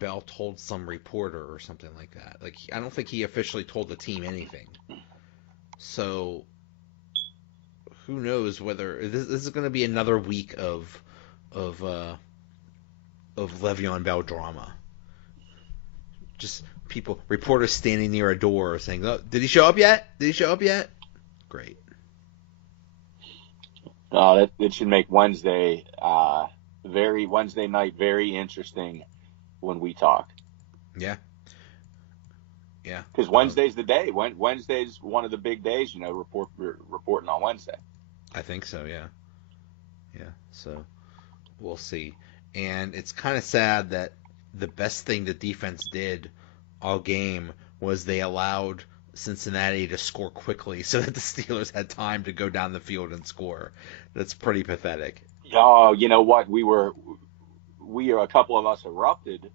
Bell told some reporter or something like that. Like, I don't think he officially told the team anything. So who knows whether this is going to be another week of uh, of Le'Veon Bell drama. Just reporters standing near a door saying, "Oh, did he show up yet? Did he show up yet?" Great. It should make Wednesday night very interesting when we talk. Yeah. Yeah. Because Wednesday's the day. Wednesday's one of the big days, reporting on Wednesday. I think so, yeah. Yeah. So we'll see. And it's kind of sad that the best thing the defense did all game was they allowed Cincinnati to score quickly so that the Steelers had time to go down the field and score. That's pretty pathetic. Oh, you know what? A couple of us erupted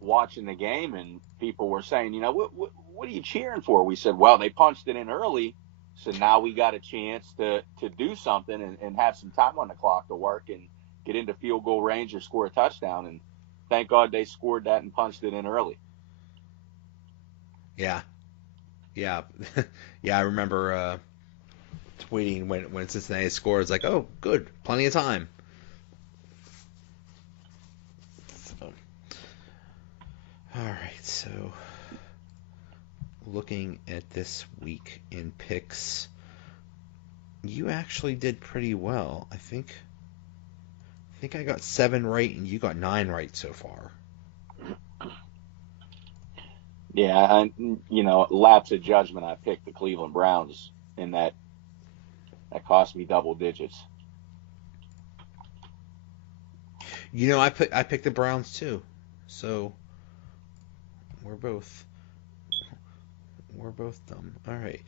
watching the game, and people were saying, what are you cheering for? We said, well, they punched it in early, so now we got a chance to do something and have some time on the clock to work and get into field goal range or score a touchdown. And thank God they scored that and punched it in early. Yeah. Yeah. Yeah, I remember tweeting when Cincinnati scored. It's like, oh, good, plenty of time. So, all right, so looking at this week in picks, you actually did pretty well. I think I got 7 right, and you got 9 right so far. Yeah, and lapse of judgment, I picked the Cleveland Browns, and that cost me double digits. I picked the Browns too, so we're both dumb. All right.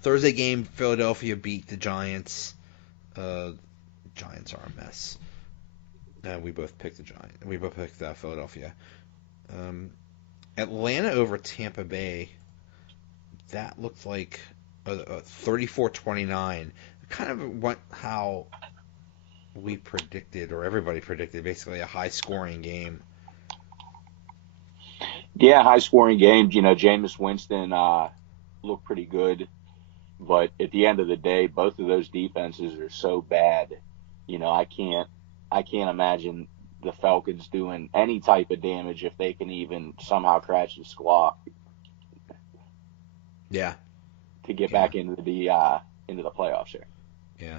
Thursday game, Philadelphia beat the Giants. Giants are a mess. We both picked the Giants. We both picked Philadelphia. Atlanta over Tampa Bay. That looked like a 34-29. Kind of went how we predicted, or everybody predicted, basically a high-scoring game. Yeah, high-scoring game. Jameis Winston looked pretty good, but at the end of the day, both of those defenses are so bad. I can't imagine the Falcons doing any type of damage if they can even somehow crash and squat. Yeah. To get back into the playoffs here. Yeah.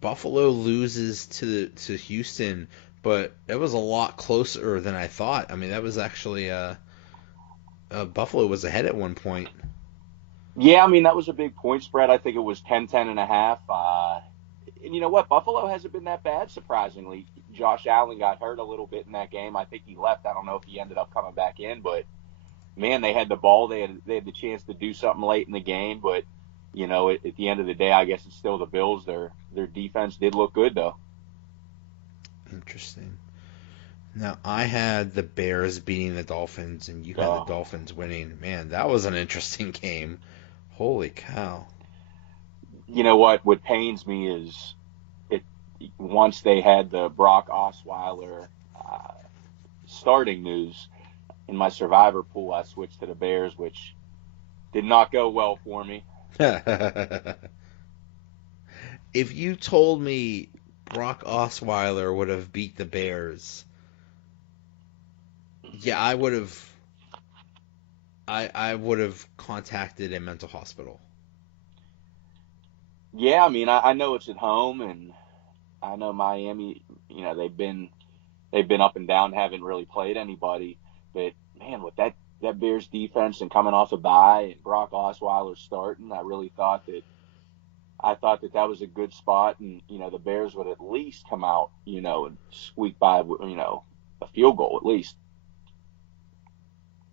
Buffalo loses to Houston, but it was a lot closer than I thought. I mean, that was actually Buffalo was ahead at one point. Yeah, I mean, that was a big point spread. I think it was 10-10.5. And you know what? Buffalo hasn't been that bad, surprisingly. Josh Allen got hurt a little bit in that game. I think he left. I don't know if he ended up coming back in, but man, they had the ball. They had the chance to do something late in the game, but at the end of the day, I guess it's still the Bills. Their defense did look good, though. Interesting. Now, I had the Bears beating the Dolphins, and you had the Dolphins winning. Man, that was an interesting game. Holy cow. You know what? What pains me is once they had the Brock Osweiler starting news in my survivor pool, I switched to the Bears, which did not go well for me. If you told me Brock Osweiler would have beat the Bears, yeah, I would have. I would have contacted a mental hospital. Yeah, I mean, I know it's at home, and I know Miami. They've been up and down, haven't really played anybody. But man, with that Bears defense and coming off a bye and Brock Osweiler starting, I thought that was a good spot, and the Bears would at least come out, and squeak by, a field goal at least.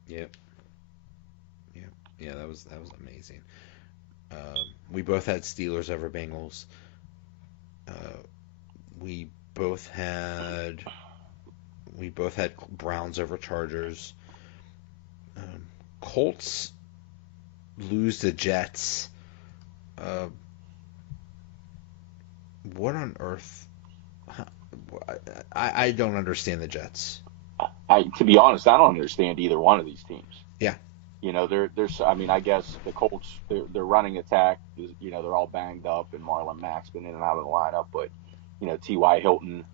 Yep. Yeah, that was amazing. We both had Steelers over Bengals. We both had Browns over Chargers. Colts lose the Jets. What on earth? I don't understand the Jets. To be honest, I don't understand either one of these teams. Yeah. There's. I mean, I guess the Colts, their running attack is, they're all banged up, and Marlon Mack's been in and out of the lineup, but T.Y. Hilton,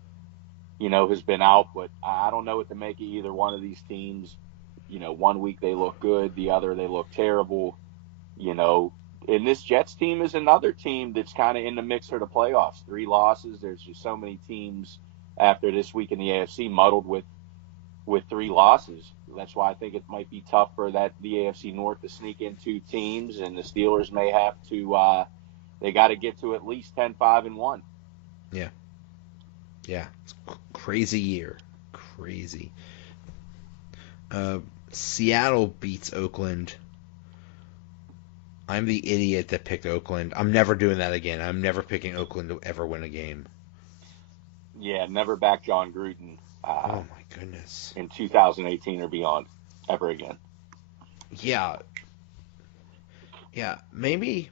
has been out, but I don't know what to make of either one of these teams. One week they look good, the other they look terrible. And this Jets team is another team that's kind of in the mix for the playoffs. 3 losses. There's just so many teams after this week in the AFC muddled with 3 losses. That's why I think it might be tough for the AFC North to sneak in 2 teams, and the Steelers may have to. They got to get to at least 10-5-1. Yeah. Yeah, it's crazy year. Crazy. Seattle beats Oakland. I'm the idiot that picked Oakland. I'm never doing that again. I'm never picking Oakland to ever win a game. Yeah, never back John Gruden. Oh my goodness. In 2018 or beyond, ever again. Yeah. Yeah, maybe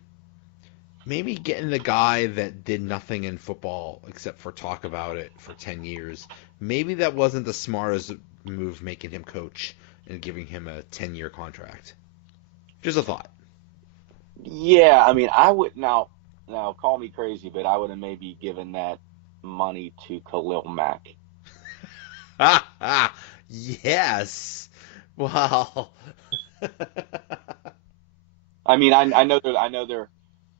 getting the guy that did nothing in football except for talk about it for 10 years, maybe that wasn't the smartest move, making him coach and giving him a 10-year contract. Just a thought. Yeah, I mean, I would now call me crazy, but I would have maybe given that money to Khalil Mack. Yes. Wow. I mean, I know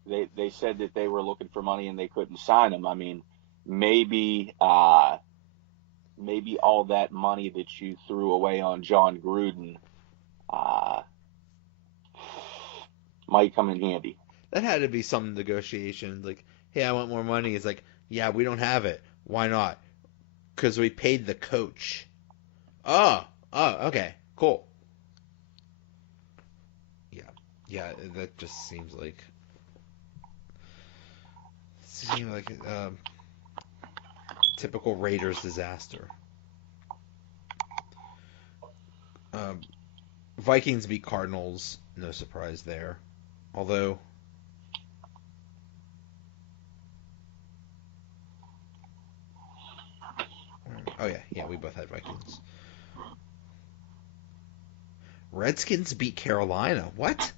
they said that they were looking for money and they couldn't sign him. I mean, maybe all that money that you threw away on John Gruden might come in handy. That had to be some negotiation. Like, hey, I want more money. It's like, yeah, we don't have it. Why not? Because we paid the coach. Oh, okay, cool. Yeah, that just seems like a typical Raiders disaster. Vikings beat Cardinals, no surprise there. Although, oh yeah, we both had Vikings. Redskins beat Carolina. What?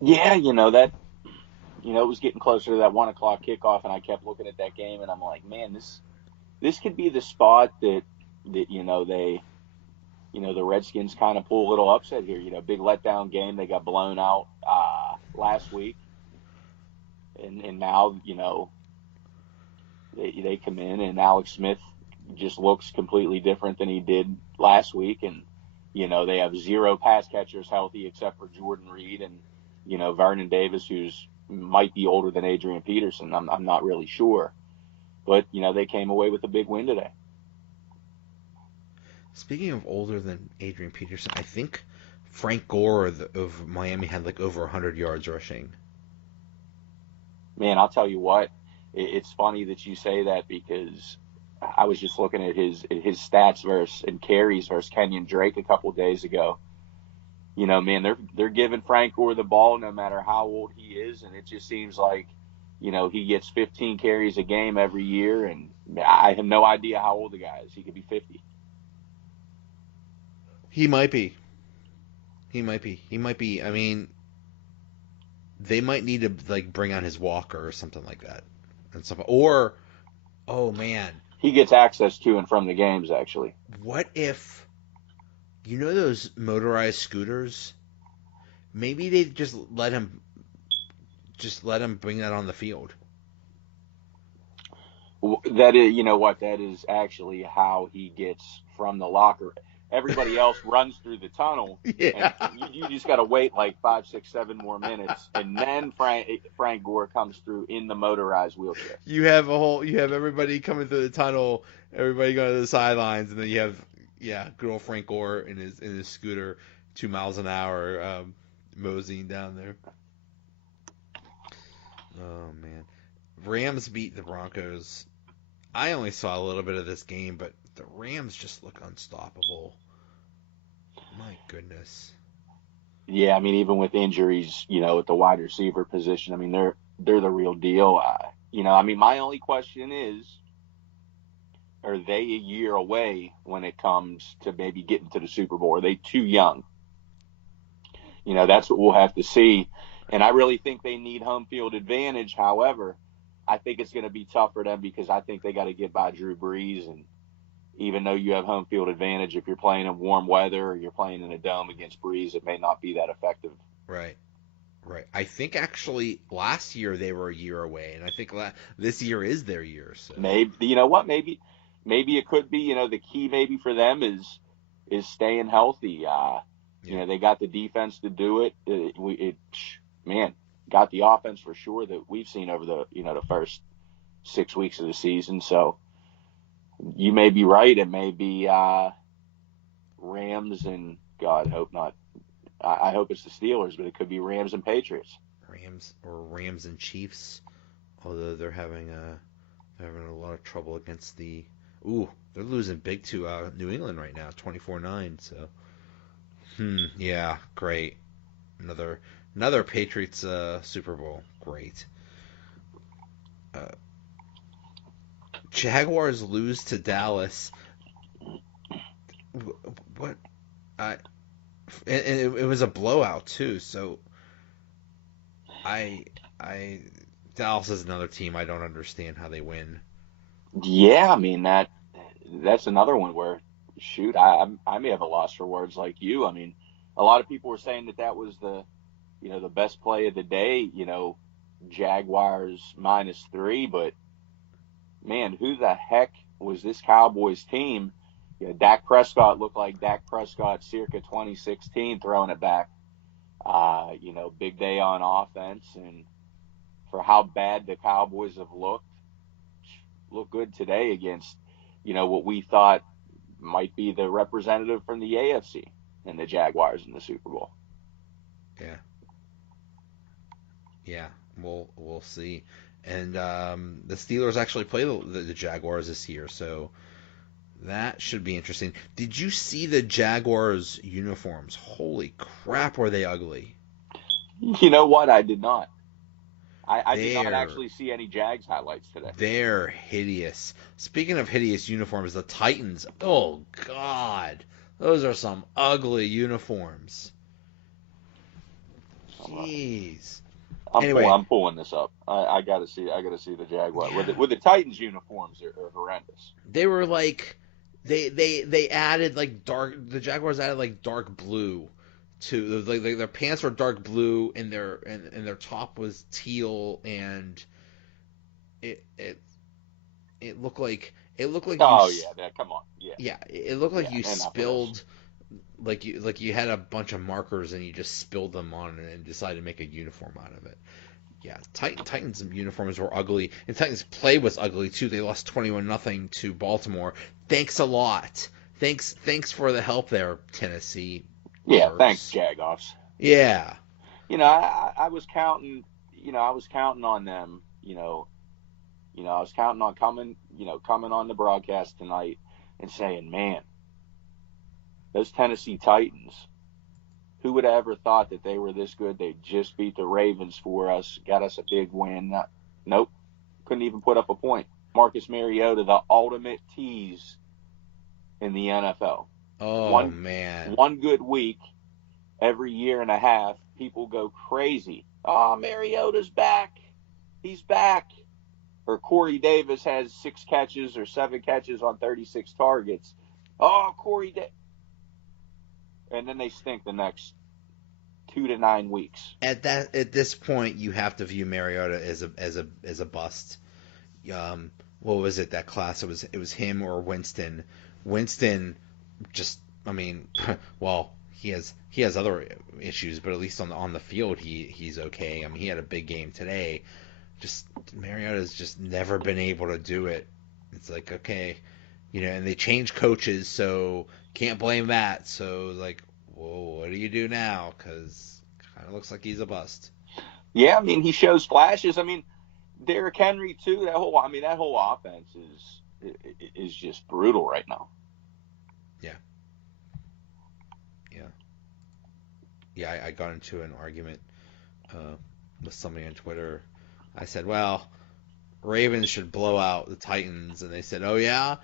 Yeah, it was getting closer to that 1:00 kickoff, and I kept looking at that game, and I'm like, man, this could be the spot that the Redskins kind of pull a little upset here. Big letdown game. They got blown out last week, and now they come in, and Alex Smith just looks completely different than he did last week, and they have 0 pass catchers healthy except for Jordan Reed and Vernon Davis, who's might be older than Adrian Peterson. I'm not really sure, but they came away with a big win today. Speaking of older than Adrian Peterson, I think Frank Gore of Miami had like over 100 yards rushing. Man, I'll tell you what, it's funny that you say that, because I was just looking at his stats and carries versus Kenyon Drake a couple of days ago. Man, they're giving Frank Gore the ball no matter how old he is, and it just seems like he gets 15 carries a game every year, and I have no idea how old the guy is. He could be 50. He might be. I mean, they might need to like bring on his walker or something like that, and stuff. Or, oh man, he gets access to and from the games. Actually, what if those motorized scooters? Maybe they just let him bring that on the field. That is, that is actually how he gets from the locker. Everybody else runs through the tunnel. Yeah. And you just got to wait like 5, 6, 7 more minutes, and then Frank Gore comes through in the motorized wheelchair. You have everybody coming through the tunnel, everybody going to the sidelines, and then you have good old Frank Gore in his scooter, 2 miles an hour, moseying down there. Oh man, Rams beat the Broncos. I only saw a little bit of this game, but the Rams just look unstoppable. My goodness. Yeah, I mean, even with injuries, at the wide receiver position, I mean, they're the real deal. I mean, my only question is, are they a year away when it comes to maybe getting to the Super Bowl? Are they too young? That's what we'll have to see. And I really think they need home field advantage. However, I think it's going to be tough for them because I think they got to get by Drew Brees. And even though you have home field advantage, if you're playing in warm weather or you're playing in a dome against Brees, it may not be that effective. Right. Right. I think actually last year they were a year away, and I think this year is their year. So Maybe, you know what? Maybe it could be. The key maybe for them is staying healthy. They got the defense to do it. Man, got the offense for sure that we've seen over the first 6 weeks of the season. So you may be right. It may be Rams and God, hope not. I hope it's the Steelers, but it could be Rams and Patriots. Rams and Chiefs, although they're having a lot of trouble against the. Ooh, they're losing big to New England right now, 24-9. So, yeah, great. Another Patriots Super Bowl, great. Jaguars lose to Dallas. What? It was a blowout too. So, Dallas is another team I don't understand how they win. Yeah, I mean that's another one where, shoot, I may have a loss for words like you. I mean, a lot of people were saying that was the best play of the day. Jaguars -3, but man, who the heck was this Cowboys team? Dak Prescott looked like Dak Prescott circa 2016 throwing it back. Big day on offense, and for how bad the Cowboys have look good today against, what we thought might be the representative from the AFC and the Jaguars in the Super Bowl. Yeah. Yeah, we'll see. And the Steelers actually play the Jaguars this year, so that should be interesting. Did you see the Jaguars uniforms? Holy crap, were they ugly? You know what? I did not. I did not actually see any Jags highlights today. They're hideous. Speaking of hideous uniforms, the Titans. Oh, God. Those are some ugly uniforms. Jeez. I'm pulling this up. I gotta see the Jaguar. Yeah. With the Titans uniforms are horrendous. They were like they added like the Jaguars added like dark blue to like their pants were dark blue and their top was teal, and it looked like Oh yeah, come on. Yeah, it looked like you spilled like you had a bunch of markers and you just spilled them on it and decided to make a uniform out of it. Yeah, Titans uniforms were ugly, and Titans play was ugly too. They lost 21-0 to Baltimore. Thanks a lot. Thanks for the help there, Tennessee. Yeah, thanks, Jagoffs. Yeah. I was counting. I was counting on them. I was counting on coming on the broadcast tonight and saying, man, those Tennessee Titans, who would have ever thought that they were this good? They just beat the Ravens for us, got us a big win. Nope, couldn't even put up a point. Marcus Mariota, the ultimate tease in the NFL. Oh, man. One good week every year and a half, people go crazy. Oh, Mariota's back. He's back. Or Corey Davis has 6 catches or 7 catches on 36 targets. Oh, Corey Davis. And then they stink the next 2 to 9 weeks. At this point, you have to view Mariota as a bust. What was it, that class? It was him or Winston. Winston just, I mean, well, he has other issues, but at least on the field he's okay. I mean, he had a big game today. Just Mariota's just never been able to do it. It's like, okay, and they changed coaches, so can't blame that. So like, whoa, what do you do now? Because kind of looks like he's a bust. Yeah, I mean, he shows flashes. I mean, Derrick Henry too. That whole offense is just brutal right now. Yeah. I got into an argument with somebody on Twitter. I said, well, Ravens should blow out the Titans, and they said, "Oh yeah,